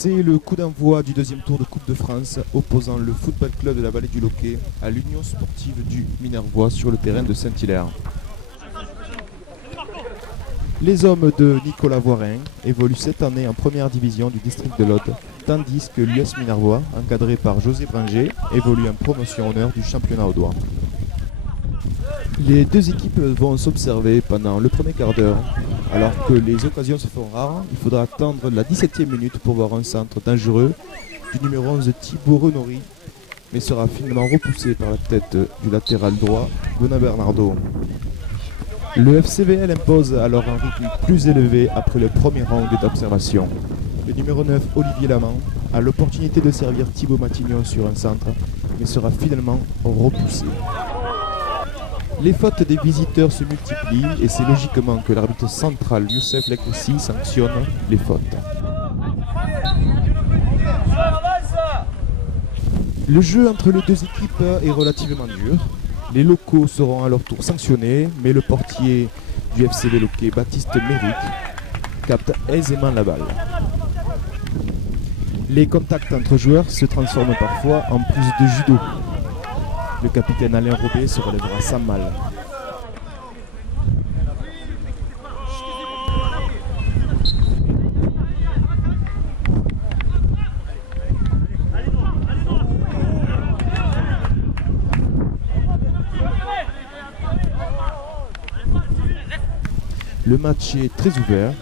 C'est le coup d'envoi du deuxième tour de Coupe de France opposant le Football Club de la Vallée du Loquet à l'Union Sportive du Minervois sur le terrain de Saint-Hilaire. Les hommes de Nicolas Voirin évoluent cette année en première division du district de l'Aude, tandis que l'US Minervois, encadré par José Branger, évolue en promotion honneur du championnat audois. Les deux équipes vont s'observer pendant le premier quart d'heure. Alors que les occasions se font rares, il faudra attendre la 17e minute pour voir un centre dangereux du numéro 11 Thibaut Renori, mais sera finalement repoussé par la tête du latéral droit Benoît Bernardo. Le FCVL impose alors un rythme plus élevé après le premier round d'observation. Le numéro 9 Olivier Lamant a l'opportunité de servir Thibaut Matignon sur un centre, mais sera finalement repoussé. Les fautes des visiteurs se multiplient et c'est logiquement que l'arbitre central Youssef Lekressi sanctionne les fautes. Le jeu entre les deux équipes est relativement dur. Les locaux seront à leur tour sanctionnés, mais le portier du FCV Loquet, Baptiste Méric, capte aisément la balle. Les contacts entre joueurs se transforment parfois en plus de judo. Le capitaine Alain Robet se relèvera sans mal. Le match est très ouvert.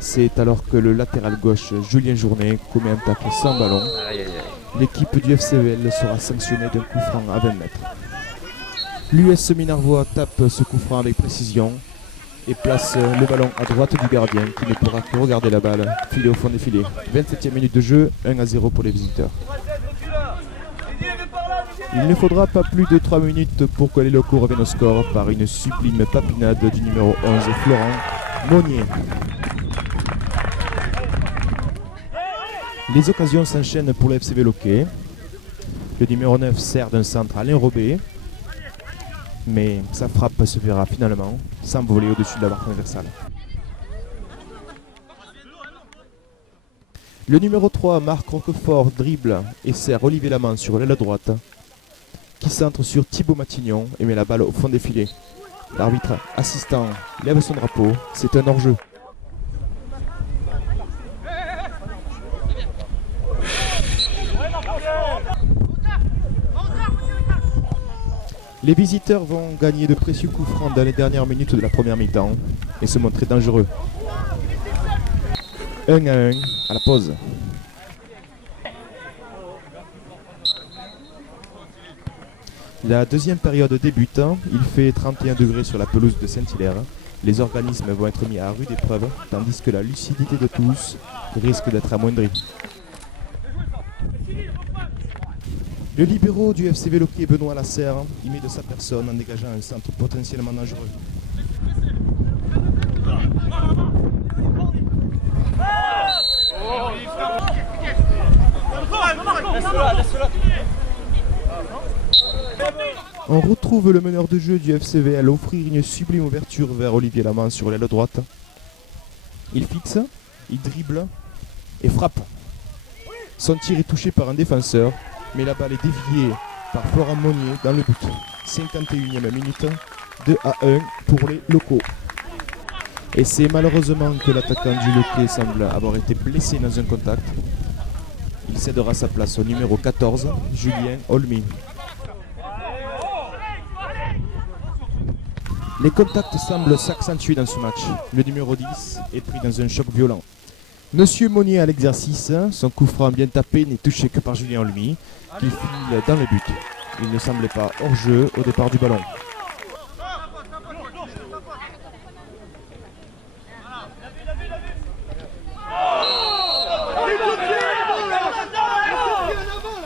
C'est alors que le latéral gauche Julien Journet commet un tacle sans ballon. L'équipe du FCVL sera sanctionnée d'un coup franc à 20 mètres. L'US Minervois tape ce coup franc avec précision et place le ballon à droite du gardien qui ne pourra que regarder la balle filer au fond des filets. 27e minute de jeu, 1-0 pour les visiteurs. Il ne faudra pas plus de 3 minutes pour que les locaux reviennent au score par une sublime papinade du numéro 11 Florent Monnier. Les occasions s'enchaînent pour le FCV Loquet. Le numéro 9 sert d'un centre à Alain Robet, mais sa frappe se verra finalement s'envoler au-dessus de la barre transversale. Le numéro 3, Marc Roquefort, dribble et sert Olivier Lamant sur l'aile droite, qui centre sur Thibaut Matignon et met la balle au fond des filets. L'arbitre assistant lève son drapeau, c'est un hors-jeu. Les visiteurs vont gagner de précieux coups francs dans les dernières minutes de la première mi-temps et se montrer dangereux. 1-1 à la pause. La deuxième période débute. Il fait 31 degrés sur la pelouse de Saint-Hilaire. Les organismes vont être mis à rude épreuve, tandis que la lucidité de tous risque d'être amoindrie. Le libéraux du FCV Loquet, Benoît Lasserre, y met de sa personne en dégageant un centre potentiellement dangereux. On retrouve le meneur de jeu du FCVL offrir une sublime ouverture vers Olivier Lamant sur l'aile droite. Il fixe, il dribble et frappe. Son tir est touché par un défenseur, mais la balle est déviée par Florent Monnier dans le but. 51e minute, 2-1 pour les locaux. Et c'est malheureusement que l'attaquant du Loquet semble avoir été blessé dans un contact. Il cédera sa place au numéro 14, Julien Olmy. Les contacts semblent s'accentuer dans ce match. Le numéro 10 est pris dans un choc violent. Monsieur Monnier à l'exercice, son coup franc bien tapé n'est touché que par Julien Olmy, qui file dans le but. Il ne semblait pas hors jeu au départ du ballon.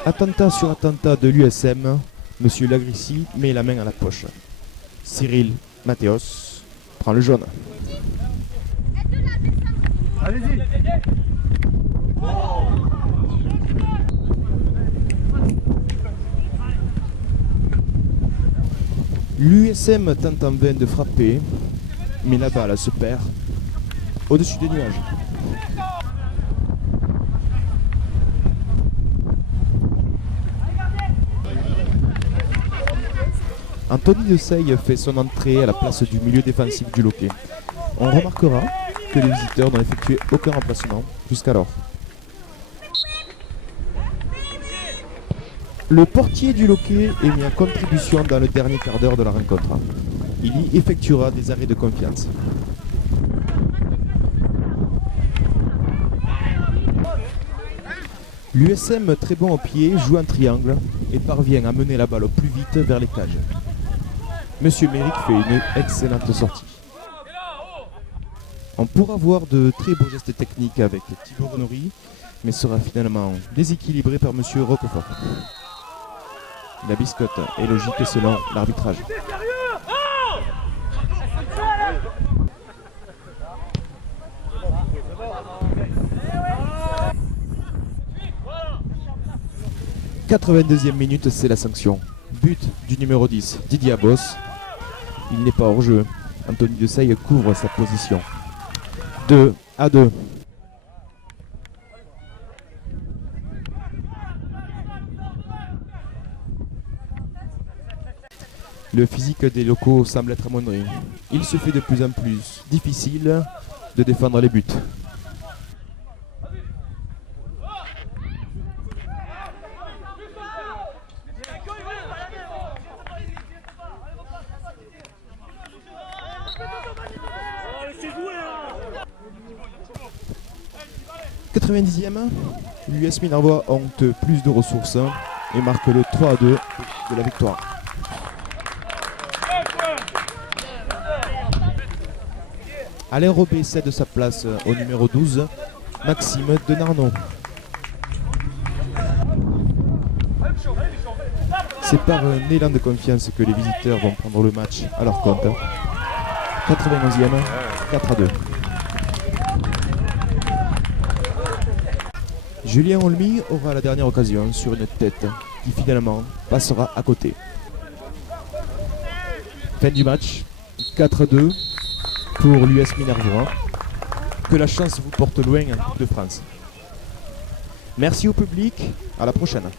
Attentat sur attentat de l'USM, Monsieur Lagrissi met la main à la poche. Cyril Mathéos prend le jaune. Allez-y. L'USM tente en vain de frapper, mais la balle se perd au-dessus des nuages. Anthony de Seille fait son entrée à la place du milieu défensif du Loquet. On remarquera que les visiteurs n'ont effectué aucun remplacement jusqu'alors. Le portier du Loquet est mis en contribution dans le dernier quart d'heure de la rencontre. Il y effectuera des arrêts de confiance. L'USM, très bon au pied, joue en triangle et parvient à mener la balle au plus vite vers les cages. Monsieur Méric fait une excellente sortie. On pourra voir de très beaux gestes techniques avec Thibaut Renori, mais sera finalement déséquilibré par Monsieur Roquefort. La biscotte est logique selon l'arbitrage. « 82e minute, c'est la sanction. But du numéro 10, Didier Abos. Il n'est pas hors jeu. Anthony de Seille couvre sa position. 2-2. Le physique des locaux semble être amoindri. Il se fait de plus en plus difficile de défendre les buts. « 90e, l'US Minervois ont plus de ressources et marque le 3-2 de la victoire. Alain Robé cède sa place au numéro 12, Maxime Denarnaud. C'est par un élan de confiance que les visiteurs vont prendre le match à leur compte. 91e, 4-2. Julien Olmy aura la dernière occasion sur une tête qui finalement passera à côté. Fin du match, 4-2 pour l'US Minervois. Que la chance vous porte loin de France. Merci au public, à la prochaine.